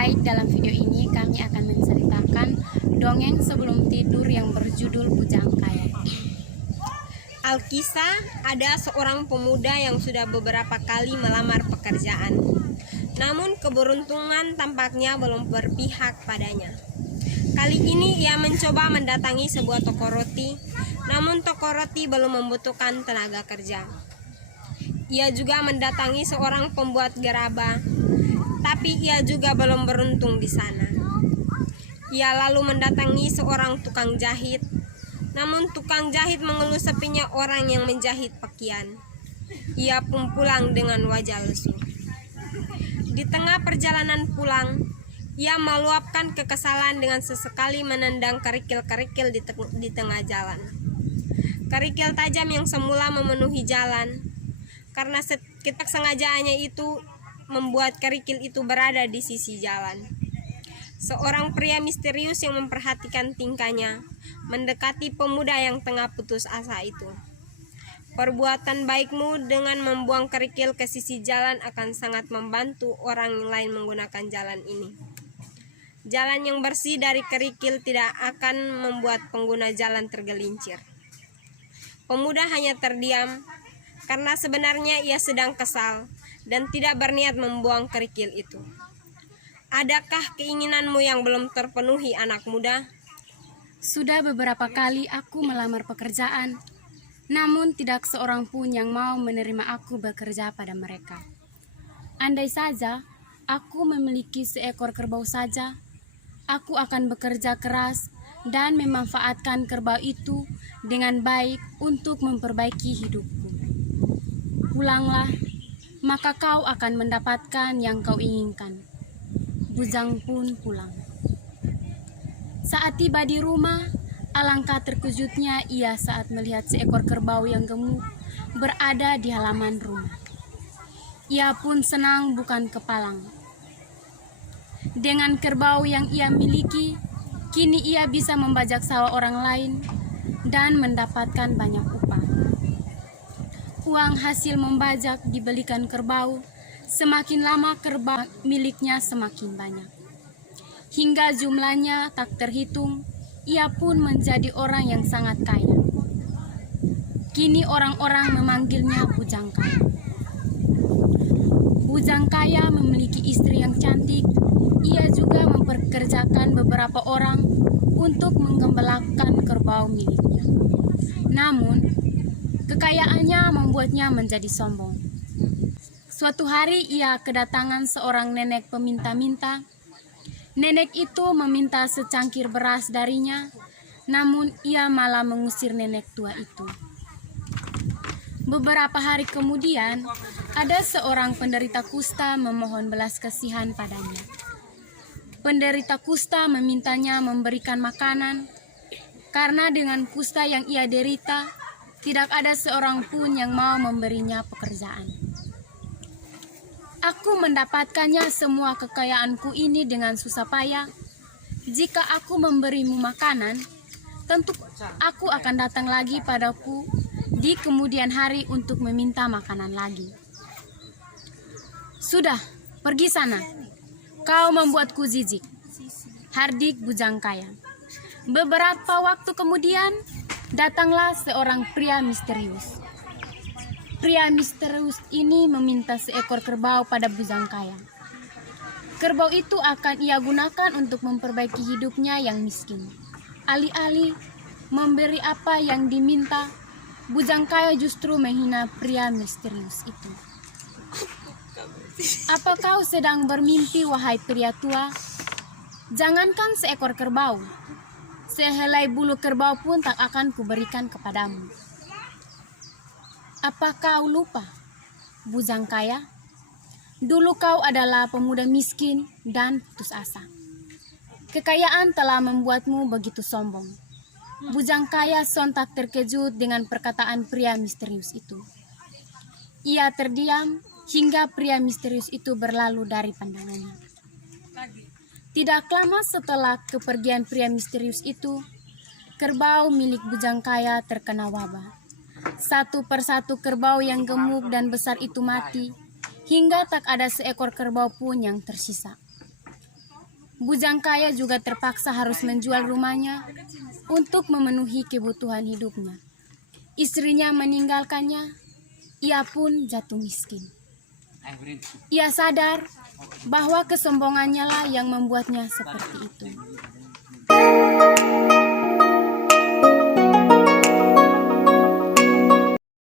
Baik, dalam video ini kami akan menceritakan dongeng sebelum tidur yang berjudul Bujang Kaya. Alkisah, ada seorang pemuda yang sudah beberapa kali melamar pekerjaan. Namun keberuntungan tampaknya belum berpihak padanya. Kali ini ia mencoba mendatangi sebuah toko roti, namun toko roti belum membutuhkan tenaga kerja. Ia juga mendatangi seorang pembuat gerabah, tapi ia juga belum beruntung di sana. Ia lalu mendatangi seorang tukang jahit, namun tukang jahit mengeluh sepinya orang yang menjahit pakaian. Ia pun pulang dengan wajah lesu. Di tengah perjalanan pulang, ia meluapkan kekesalan dengan sesekali menendang kerikil-kerikil di tengah jalan. Kerikil tajam yang semula memenuhi jalan, karena ketidaksengajaannya itu membuat kerikil itu berada di sisi jalan. Seorang pria misterius yang memperhatikan tingkahnya mendekati pemuda yang tengah putus asa itu. Perbuatan baikmu dengan membuang kerikil ke sisi jalan akan sangat membantu orang lain menggunakan jalan ini. Jalan yang bersih dari kerikil tidak akan membuat pengguna jalan tergelincir. Pemuda hanya terdiam karena sebenarnya ia sedang kesal dan tidak berniat membuang kerikil itu. Adakah keinginanmu yang belum terpenuhi, anak muda? Sudah beberapa kali aku melamar pekerjaan, namun tidak seorang pun yang mau menerima aku bekerja pada mereka. Andai saja aku memiliki seekor kerbau saja, aku akan bekerja keras dan memanfaatkan kerbau itu dengan baik untuk memperbaiki hidupku. Pulanglah, maka kau akan mendapatkan yang kau inginkan. Bujang pun pulang. Saat tiba di rumah, alangkah terkejutnya ia saat melihat seekor kerbau yang gemuk berada di halaman rumah. Ia pun senang bukan kepalang. Dengan kerbau yang ia miliki, kini ia bisa membajak sawah orang lain dan mendapatkan banyak upah. Uang hasil membajak dibelikan kerbau, semakin lama kerbau miliknya semakin banyak. Hingga jumlahnya tak terhitung, ia pun menjadi orang yang sangat kaya. Kini orang-orang memanggilnya Bujang Kaya. Bujang Kaya memiliki istri yang cantik. Ia juga memperkerjakan beberapa orang untuk menggembalakan kerbau miliknya. Namun, kekayaannya membuatnya menjadi sombong. Suatu hari ia kedatangan seorang nenek peminta-minta. Nenek itu meminta secangkir beras darinya, namun ia malah mengusir nenek tua itu. Beberapa hari kemudian, ada seorang penderita kusta memohon belas kasihan padanya. Penderita kusta memintanya memberikan makanan, karena dengan kusta yang ia derita, tidak ada seorang pun yang mau memberinya pekerjaan. Aku mendapatkannya semua kekayaanku ini dengan susah payah. Jika aku memberimu makanan, tentu aku akan datang lagi padaku di kemudian hari untuk meminta makanan lagi. Sudah, pergi sana. Kau membuatku jijik. Hardik Bujang Kaya. Beberapa waktu kemudian, datanglah seorang pria misterius. Pria misterius ini meminta seekor kerbau pada Bujang Kaya. Kerbau itu akan ia gunakan untuk memperbaiki hidupnya yang miskin. Alih-alih memberi apa yang diminta, Bujang Kaya justru menghina pria misterius itu. Apa kau sedang bermimpi, wahai pria tua? Jangankan seekor kerbau, sehelai bulu kerbau pun tak akan kuberikan kepadamu. Apa kau lupa, Bujang Kaya? Dulu kau adalah pemuda miskin dan putus asa. Kekayaan telah membuatmu begitu sombong. Bujang Kaya sontak terkejut dengan perkataan pria misterius itu. Ia terdiam hingga pria misterius itu berlalu dari pandangannya. Tidak lama setelah kepergian pria misterius itu, kerbau milik Bujang Kaya terkena wabah. Satu persatu kerbau yang gemuk dan besar itu mati, hingga tak ada seekor kerbau pun yang tersisa. Bujang kaya juga terpaksa harus menjual rumahnya untuk memenuhi kebutuhan hidupnya. Istrinya meninggalkannya, ia pun jatuh miskin. Ia sadar bahwa kesombongannya lah yang membuatnya seperti itu.